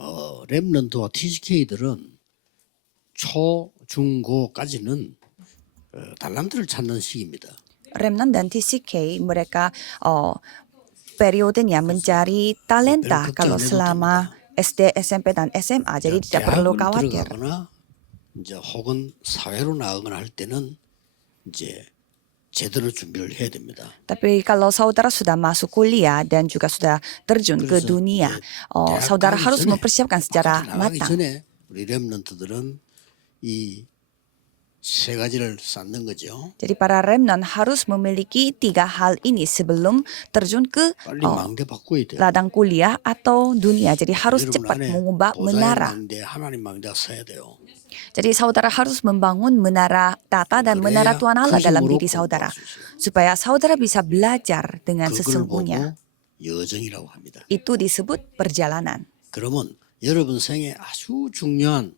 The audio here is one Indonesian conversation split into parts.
랩런트와 TCK들은 초, 중, 고까지는 달란트를 찾는 시기입니다. Remnant dan TCK mereka periodenya mencari talenta 별로 kalau 걱정 안 해도 selama SD, SMP dan SMA. Jadi tidak perlu 대학을 khawatir. 들어가거나 이제 혹은 사회로 나가거나 할 때는 이제 제대로 준비를 해야 됩니다. Tapi kalau saudara sudah masuk kuliah dan juga sudah terjun ke 그래서 dunia, 이제 대학 saudara 가기 harus 전에, mempersiapkan secara 바깥에 나가기 matang. 전에 우리 랩런트들은 이 세 가지를 쌓는 거죠. Jadi para remnant harus memiliki 3 hal ini sebelum terjun ke 빨리 망대 바꿔야 돼요. ladang kuliah atau dunia. Jadi harus 여러분 cepat 안에 mengubah 보좌의 menara. 망대, 하나님 망대가 서야 돼요. Jadi saudara harus membangun menara tata dan menara Tuhan Allah dalam diri saudara. Supaya saudara bisa belajar dengan 그걸 sesungguhnya. 보고 여정이라고 합니다. Itu disebut perjalanan. 그러면 여러분 생에 아주 중요한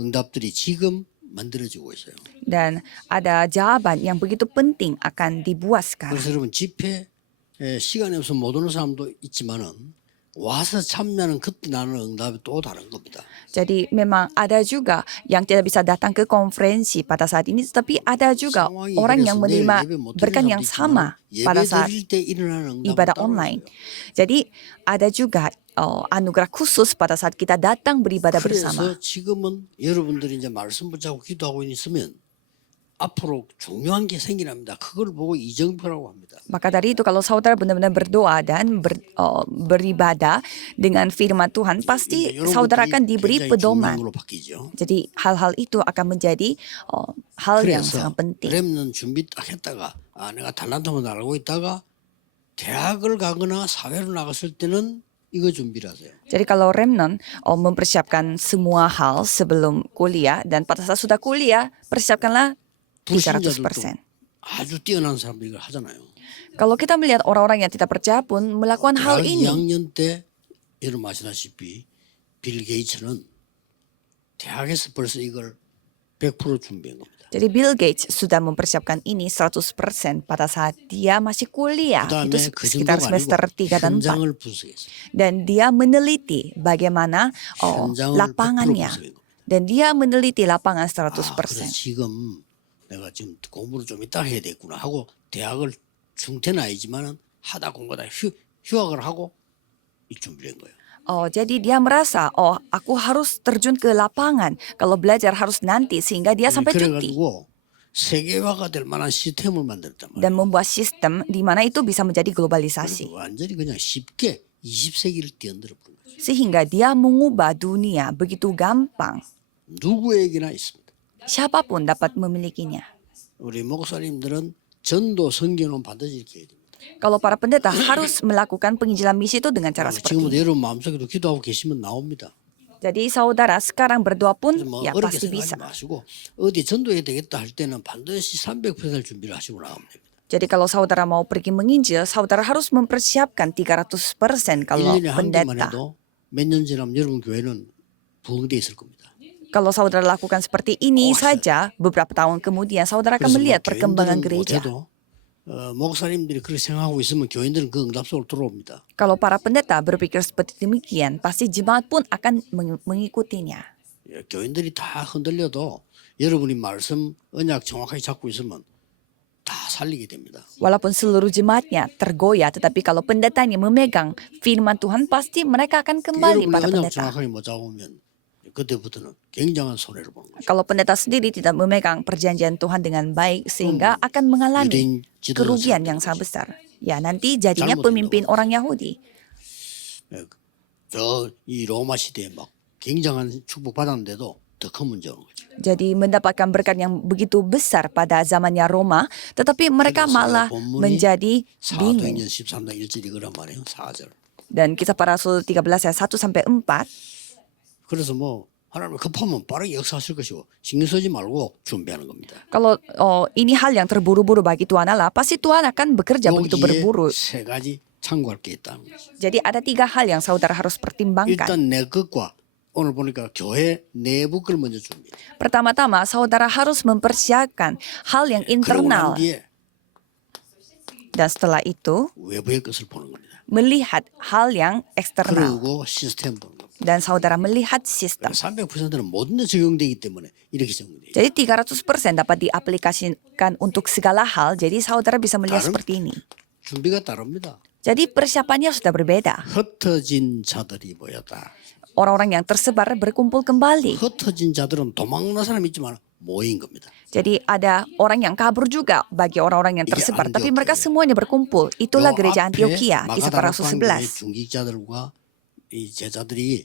응답들이 지금 만들어지고 있어요. Dan ada jawaban yang begitu penting akan dibuat sekarang. 그래서 여러분 집회 시간이 없어서 못 오는 사람도 있지만은 와서 참여하는 그때 나는 응답이 또 다른 겁니다. Jadi memang ada juga yang tidak bisa datang ke konferensi pada saat ini, tetapi ada juga 상황이 orang 그래서 yang 내일 menerima 예배 못 드리는 berkat yang 사람도 sama 있지만 pada 예배 saat 드릴 때 일어나는 응답은 ibadah 따로 online. 있어요. Jadi ada juga anugerah khusus pada saat kita datang beribadah bersama. 그래서 지금은 여러분들이 이제 말씀 붙잡고 기도하고 있으면 앞으로 중요한 게 생기랍니다. 그걸 보고 이정표라고 합니다. Maka dari itu kalau saudara benar-benar berdoa dan beribadah dengan firman Tuhan, pasti saudara akan diberi pedoman. 중요한 걸로 바뀌죠. Jadi hal-hal itu akan menjadi hal yang 그래서 sangat penting. 렘넌 준비 딱 했다가 내가 달란트만 알고 있다가 대학을 가거나 사회로 나갔을 때는 이거 준비를 하세요. Jadi kalau remnant mempersiapkan semua hal sebelum kuliah dan pada saat sudah kuliah, persiapkanlah 300%. 불신자들도 아주 뛰어난 사람들이 이걸 하잖아요. Kalau kita melihat orang-orang yang tidak percaya pun melakukan hal 대학 ini. 2학년 때 여러분 아시다시피 빌 게이츠는 대학에서 벌써 이걸 100% 준비한 겁니다. Jadi Bill Gates sudah mempersiapkan ini 100% pada saat dia masih kuliah. Itu 그다음에 그 sekitar 정도가 semester 아니고 3 dan 4. 현장을 분석했어요. Dan dia meneliti bagaimana 현장을 100% lapangannya. 분석한 겁니다. Dan dia meneliti lapangan 그래서 100%. 지금 내가 지금 공부를 좀 이따 해야 되겠구나 하고 대학을 중퇴는 아니지만은 하다 공부하다 휴학을 하고 이 준비를 한 거예요. Jadi dia merasa, aku harus terjun ke lapangan. Kalau belajar harus nanti sehingga dia sampai cuti. 그래가지고 세계화가 될 만한 시스템을 만들었단 말이에요. Dan membuat sistem di mana itu bisa menjadi globalisasi. 완전히 그냥 쉽게 20세기를 뛰어들어 버린 거죠. Sehingga dia mengubah dunia begitu gampang. 누구에게나 있습니다. Siapapun dapat memilikinya. 우리 목사님들은 전도 성경은 반드시 이렇게 해야 됩니다. Kalau para pendeta harus melakukan penginjilan misi itu dengan cara seperti 지금도 ini. 여러분 마음속에도 기도하고 계시면 나옵니다. Jadi saudara sekarang berdoa pun 뭐 ya 어렵게 pasti 생각하지 bisa. 마시고 어디 전도해야 되겠다 할 때는 반드시 300% 준비를 하시고 나오면 됩니다. Jadi kalau saudara mau pergi menginjil, saudara harus mempersiapkan 300% kalau 1년에 한 개만 pendeta. 해도 몇 년 지나면 여러분 교회는 부흥돼 있을 겁니다. Kalau saudara lakukan seperti ini saja, beberapa tahun kemudian saudara akan 그래서 melihat 뭐 perkembangan 교인들은 gereja. 못해도 목사님들이 그렇게 생각하고 있으면 교인들은 그 응답 속으로 들어옵니다. Kalau para pendeta berpikir seperti demikian, pasti jemaat pun akan mengikutinya. 교인들이 다 흔들려도 여러분이 말씀 언약 정확하게 잡고 있으면 다 살리게 됩니다. Walaupun seluruh jemaatnya tergoyah, tetapi kalau pendetanya memegang firman Tuhan, pasti mereka akan kembali 여러분이 pada 언약 pendeta. 정확하게 못 잡으면 그때부터는 굉장한 손해를 보는 거죠. Kalau pendeta sendiri tidak memegang perjanjian Tuhan dengan baik, sehingga akan mengalami 유대인 지도자 kerugian yang sangat besar. Ya, nanti jadinya pemimpin orang Yahudi. 이 로마 시대에 막 굉장한 축복 받았는데도 더 큰 문제가 오는 거죠. Jadi mendapatkan berkat yang begitu besar pada zamannya Roma, tetapi mereka malah menjadi bingung. 사도행전 13장 1절이 그란 말이에요. 4절. Dan kisah para rasul 13 ayat 1 sampai 4. 그래서 뭐 하나님 급하면 빠르게 역사하실 것이고 신경 쓰지 말고 준비하는 겁니다. Kalau ini hal yang terburu-buru bagi Tuhan Allah, pasti Tuhan akan bekerja begitu 여기에 berburu. 세 가지 참고할 게 있다는 거죠. Jadi ada 3 hal yang saudara harus pertimbangkan. 일단 내 것과 오늘 보니까 교회 내부 걸 먼저 준비해. Pertama-tama, saudara harus mempersiapkan hal yang 그러고 난 internal. 뒤에 Dan setelah itu, 외부의 것을 보는 겁니다. melihat hal yang eksternal. 그러고 시스템 보는 겁니다. Dan saudara melihat sistem. 300%는 모든 데 적용되기 때문에 이렇게 적용돼요. Jadi 300% dapat diaplikasikan untuk segala hal. Jadi saudara bisa melihat 다른- seperti ini. 준비가 다릅니다. Jadi persiapannya sudah berbeda. 흩어진 자들이 모였다. Orang-orang yang tersebar berkumpul kembali. 흩어진 자들은 도망간 사람이 있지만 모인 겁니다. Jadi ada orang yang kabur juga bagi orang-orang yang 이게 tersebar. Tapi Antioquia. mereka semuanya berkumpul. Itulah 요 gereja 앞에 Antioquia, Kisah para Rasul 마가다락방교의 11. 중직자들과 이 제자들이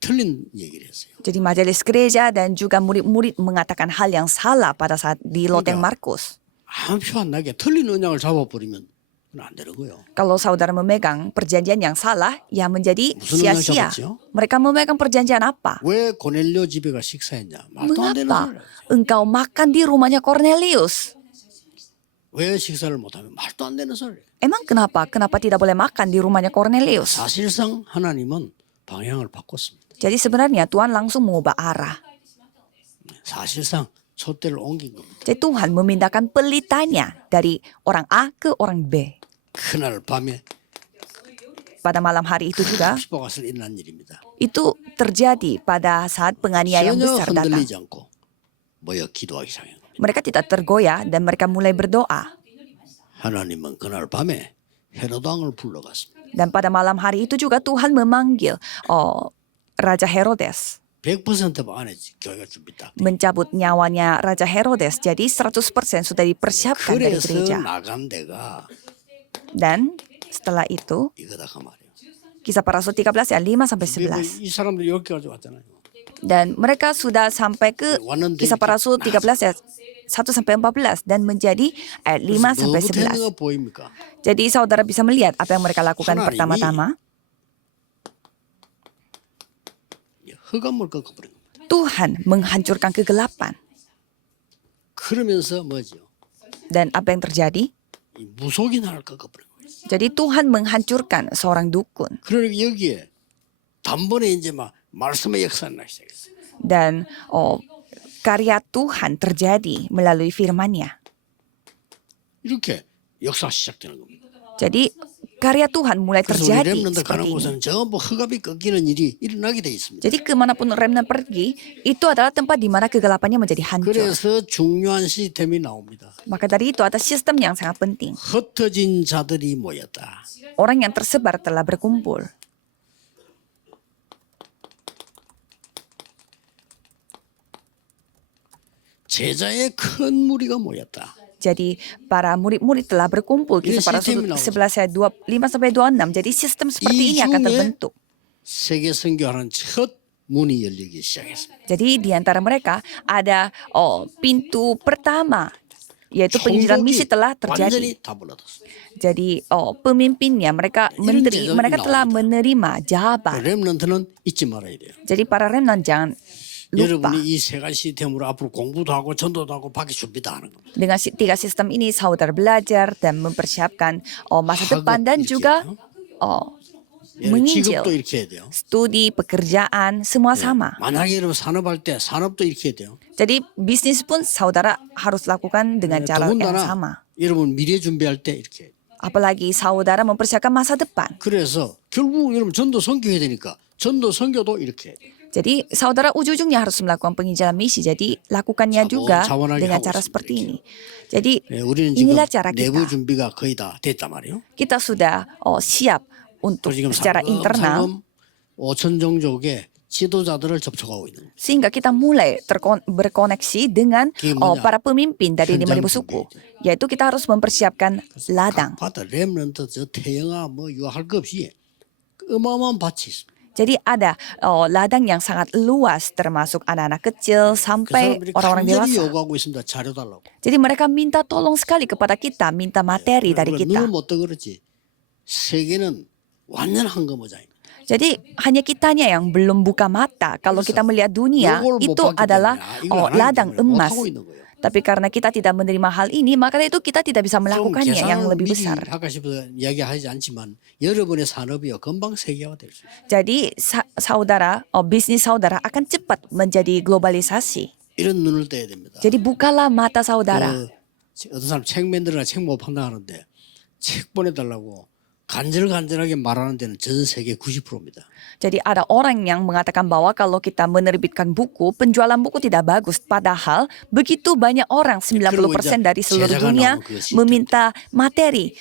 틀린 얘기를 했어요. Jadi majelis gereja dan juga murid-murid mengatakan hal yang salah pada saat di loteng Markus. 아무 표 안 나게 틀린 언약을 잡아버리면 그건 안 되는 거예요. Kalau saudara memegang perjanjian yang salah, ya menjadi 무슨 언약 sia-sia. 잡았죠? Mereka memegang perjanjian apa? 왜 고넬료 집에가 식사했냐? 말도 안 되는 Mengapa 소리예요. engkau makan di rumahnya Cornelius? 왜 식사를 못하면 말도 안 되는 소리예요. Emang kenapa? Kenapa tidak boleh makan di rumahnya Cornelius? 사실상 하나님은 방향을 바꿨습니다. Jadi sebenarnya Tuhan langsung mengubah arah. 사실상 촛대를 옮긴 겁니다. Jadi Tuhan memindahkan pelitanya dari orang A ke orang B. 그날 밤에 Pada malam hari itu juga, 피보가스 일어난 일입니다. itu terjadi pada saat penganiayaan 전혀 besar datang. 흔들리지 않고 모여 기도하기 시작한 겁니다. Mereka tidak tergoyah dan mereka mulai berdoa. 하나님은 그날 밤에 헤롯 왕을 불러갔습니다. Dan pada malam hari itu juga Tuhan memanggil Raja Herodes. 100% 안에 교회가 준비다. Mencabut nyawanya Raja Herodes. Jadi 100% sudah dipersiapkan dari 그래서 gereja. 나간 데가 Dan setelah itu, 이거다 그 말이에요. Kisah para Rasul 13 ayat 5 sampai 11. 이 사람들이 여기까지 왔잖아요. Dan mereka sudah sampai ke Kisah para Rasul 13 ayat 1 sampai 14 dan menjadi ayat 5 sampai 너무 11. 되는 거 보입니까? Jadi saudara bisa melihat apa yang mereka lakukan 하나님이 pertama-tama. 흑암을 꺾어버린 겁니다. Tuhan menghancurkan kegelapan. 그러면서 뭐죠? Dan apa yang terjadi? 이 무속인 하나를 꺾어버린 거예요. Jadi Tuhan menghancurkan seorang dukun. 그러니까 여기에 단번에 이제 막 말씀의 역사가 나기 시작했어요. Dan karya Tuhan terjadi melalui firman-Nya. 이렇게 역사 시작되는 겁니다. Jadi karya Tuhan mulai 그래서 우리 terjadi 렘넌트 가는 seperti ini. 곳에는 전부 흑암이 꺾이는 일이 일어나게 돼 있습니다. Jadi kemanapun remnant pergi, itu adalah tempat di mana kegelapannya menjadi hancur. 그래서 중요한 시스템이 나옵니다. Maka dari itu ada sistem yang sangat penting. 흩어진 자들이 모였다. Orang yang tersebar telah berkumpul. 제자의 큰 무리가 모였다. Jadi para murid-murid telah berkumpul. Kisah para Rasul 11 ayat 5 sampai 26. Jadi sistem seperti ini akan terbentuk. 세계 선교하는 첫 문이 열리기 시작했습니다. Jadi di antara mereka ada pintu pertama, yaitu penginjilan misi telah terjadi. 완전히 다 불러뒀어요. Jadi pemimpinnya, menteri, mereka telah menerima jabat. 렘넌트는 잊지 말아야 돼요. Jadi para remnant jangan lupa. 여러분이 이 세 가지 시스템으로 앞으로 공부도 하고 전도도 하고 밖에 준비 다 하는 겁니다. Dengan tiga sistem ini, saudara belajar dan mempersiapkan masa depan dan juga menginjil. 직업도 이렇게 해야 돼요. Studi, pekerjaan, semua sama. 만약에 여러분 산업할 때 산업도 이렇게 해야 돼요. Jadi bisnis pun saudara harus lakukan dengan cara yang 더군다나 sama. 여러분 미래 준비할 때 이렇게 해야 돼요. Apalagi saudara mempersiapkan masa depan. 그래서 결국 여러분 전도 선교해야 되니까 전도 선교도 이렇게 해야 돼요. Jadi saudara ujung-ujungnya harus melakukan penginjilan misi. Jadi lakukannya juga 자원하게 dengan 하고 cara 있습니다, seperti 이렇게. ini. Jadi 우리는 지금 inilah cara 내부 kita. 준비가 거의 다 됐단 말이에요. Kita sudah siap untuk 지금 secara internal. 5천 종족의 지도자들을 접촉하고 있는 거예요. Sehingga kita mulai berkoneksi dengan 그게 뭐냐? para pemimpin dari 현장 5,000 suku. Yaitu kita harus mempersiapkan ladang. 바다 렘넌트 저 태영아 뭐 유할 거 없이 어마어마한 밭이 있습니다. Jadi ada ladang yang sangat luas termasuk anak-anak kecil 그 sampai 사람들이 orang-orang 간절히 dewasa. 요구하고 있습니다. 자료 달라고. Jadi mereka minta tolong sekali kepada kita, minta materi dari 눈을 kita. 못 떠 그렇지. 세계는 완전 한거모자입니다. Jadi hanya kitanya yang belum buka mata. Kalau kita melihat dunia, itu adalah ladang emas. Tapi karena kita tidak menerima hal ini, maka itu kita tidak bisa melakukannya yang lebih besar. 아까 싶어서 이야기하지 않지만 여러분의 산업이요 금방 세계화 될 수 있어요. Jadi saudara, bisnis saudara akan cepat menjadi globalisasi. 이런 눈을 떼야 됩니다. Jadi bukalah mata saudara. 어떤 사람 책 만들어라 책 못 판다 하는데 책 보내달라고 간절간절하게 말하는 데는 전 세계 90%입니다. Jadi ada orang yang mengatakan bahwa kalau kita menerbitkan buku, penjualan buku tidak bagus. Padahal begitu banyak orang, 90% dari seluruh dunia meminta materi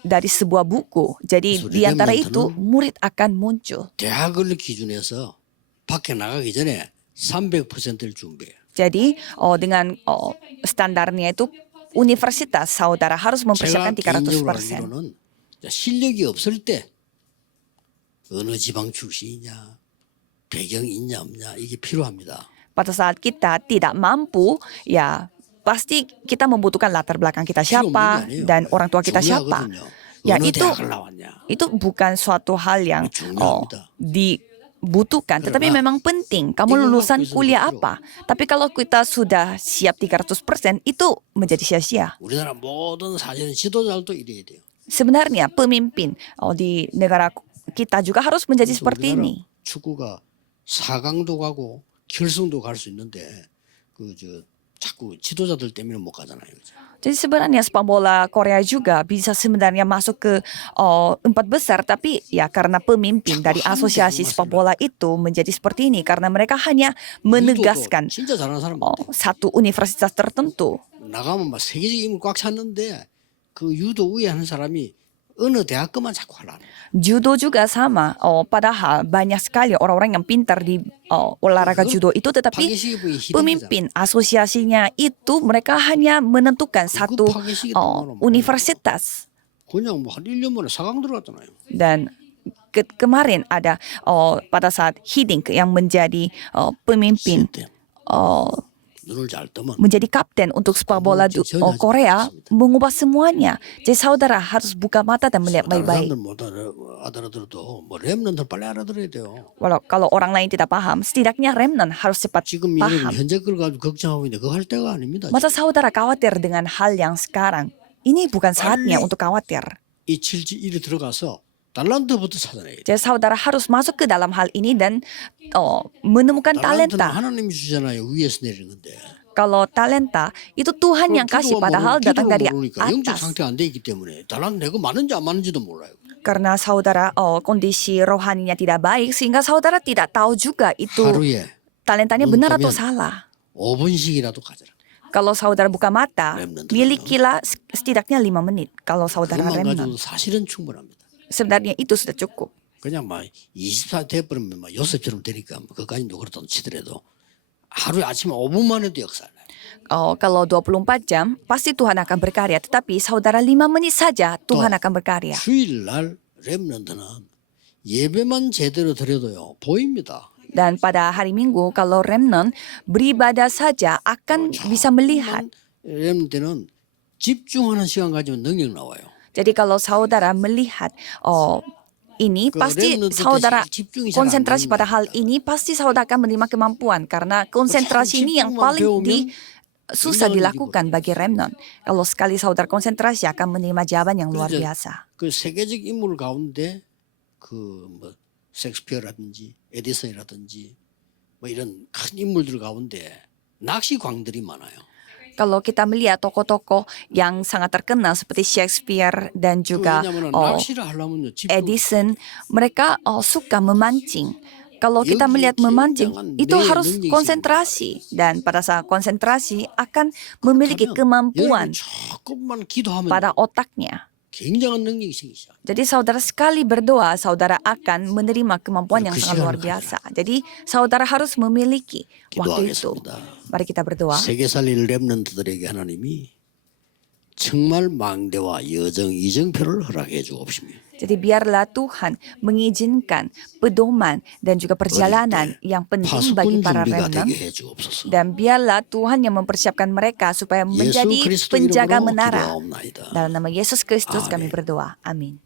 dari sebuah buku. Jadi di antara itu murid akan muncul. 대학을 기준해서 밖에 나가기 전에 300%를 준비해요. Jadi dengan standarnya itu universitas saudara harus mempersiapkan 제가 개인적으로 300%. 알기로는 실력이 없을 때 어느 지방 출신이냐, 배경이 있냐 없냐 이게 필요합니다. Pada saat kita tidak mampu, ya pasti kita membutuhkan latar belakang kita siapa dan orang tua kita siapa. Ya 어느 itu 대학을 나왔냐. bukan suatu hal yang 중요합니다. dibutuhkan, tetapi memang penting. Kamu lulusan kuliah apa? Tapi kalau kita sudah siap 300%, itu menjadi sia-sia. 우리나라 모든 사실은 지도자들도 이래야 돼요. Sebenarnya pemimpin di negara kita juga harus menjadi 그래서 seperti 우리나라 ini. 축구가 4강도 가고 결승도 갈 수 있는데 자꾸 지도자들 때문에 못 가잖아요. 그죠? Jadi sebenarnya sepak bola Korea juga bisa sebenarnya masuk ke 4 besar, tapi ya karena pemimpin dari asosiasi sepak bola itu menjadi seperti ini karena mereka hanya menegaskan 진짜 잘하는 사람 satu universitas tertentu. 나가면 막 세계적 인물 꽉 찼는데 그 유도 우회하는 사람이 어느 대학 것만 자꾸 하려는 거예요. Judo juga sama, padahal banyak sekali orang-orang yang pintar di olahraga judo itu, tetapi pemimpin asosiasinya itu mereka hanya menentukan satu universitas. 그냥 뭐 한 1년 만에 4강 들어갔잖아요. Dan kemarin ada pada saat Hiddink yang menjadi pemimpin 눈을 잘 뜨면 menjadi kapten untuk sepak bola Korea mengubah semuanya. Jadi saudara harus buka mata dan melihat baik-baik. 사람들 못 알아들어도 뭐 랩런들 빨리 알아들어야 돼요. Walau kalau orang lain tidak paham, setidaknya remnant harus cepat 지금 이런 paham. 현재 걸 가지고 걱정하고 있는데 그거 할 때가 아닙니다. Masa saudara khawatir dengan hal yang sekarang? Ini bukan saatnya untuk khawatir. 이 7일이 들어가서 달란트부터 찾아내야 돼요. Jadi saudara harus masuk ke dalam hal ini dan menemukan 달란트는 talenta. 하나님이 주잖아요. 위에서 내리는 건데. Kalau talenta itu Tuhan yang kasih, padahal datang dari 영적 atas. 상태 안 돼 있기 때문에 달란트 내가 많은지 안 많은지도 몰라요. Karena saudara kondisi rohaninya tidak baik sehingga saudara tidak tahu juga itu 하루에 talentanya benar atau salah. 5분씩이라도 가져라. Kalau saudara buka mata, milikilah setidaknya 5 menit. Kalau saudara 그것만 remnant, 가지고도 사실은 충분합니다. sebenarnya itu sudah cukup. 그냥 막 24 돼버리면 막 요셉처럼 되니까 그까지도 그렇다 치더라도 하루에 아침에 5분만 해도 역사를 해요. Kalau 24 jam, pasti Tuhan akan berkarya. Tetapi saudara 5 menit saja Tuhan akan berkarya. 주일날 렘넌트는 예배만 제대로 드려도요 보입니다. Dan pada hari Minggu, kalau remnant beribadah saja akan bisa melihat. 렘넌트는 집중하는 시간 가지면 능력 나와요. Jadi kalau saudara melihat ini, pasti saudara konsentrasi pada hal ini, pasti saudara akan menerima kemampuan. Karena konsentrasi ini yang paling susah dilakukan bagi remnant. Kalau sekali saudara konsentrasi akan menerima jawaban yang luar biasa. 그 세계적 인물 가운데 그뭐 셰익스피어라든지 에디슨이라든지 뭐 이런 큰 인물들 가운데 낚시광들이 많아요. Kalau kita melihat tokoh-tokoh yang sangat terkenal seperti Shakespeare dan juga Edison, mereka suka memancing. Kalau kita melihat memancing, itu harus konsentrasi. Dan pada saat konsentrasi akan memiliki kemampuan pada otaknya. 굉장한 능력이 생기죠. Jadi saudara sekali berdoa, saudara akan menerima kemampuan yang sangat luar biasa. Jadi saudara harus memiliki waktu itu. Mari kita berdoa. 세계 살릴 렘넌트들에게 하나님이 정말 망대와 여정 이정표를 허락해 주옵시며. Jadi biarlah Tuhan mengizinkan pedoman dan juga perjalanan yang penting bagi para remnant. Dan biarlah Tuhan yang mempersiapkan mereka supaya menjadi penjaga menara. Dalam nama Yesus Kristus kami berdoa. Amin.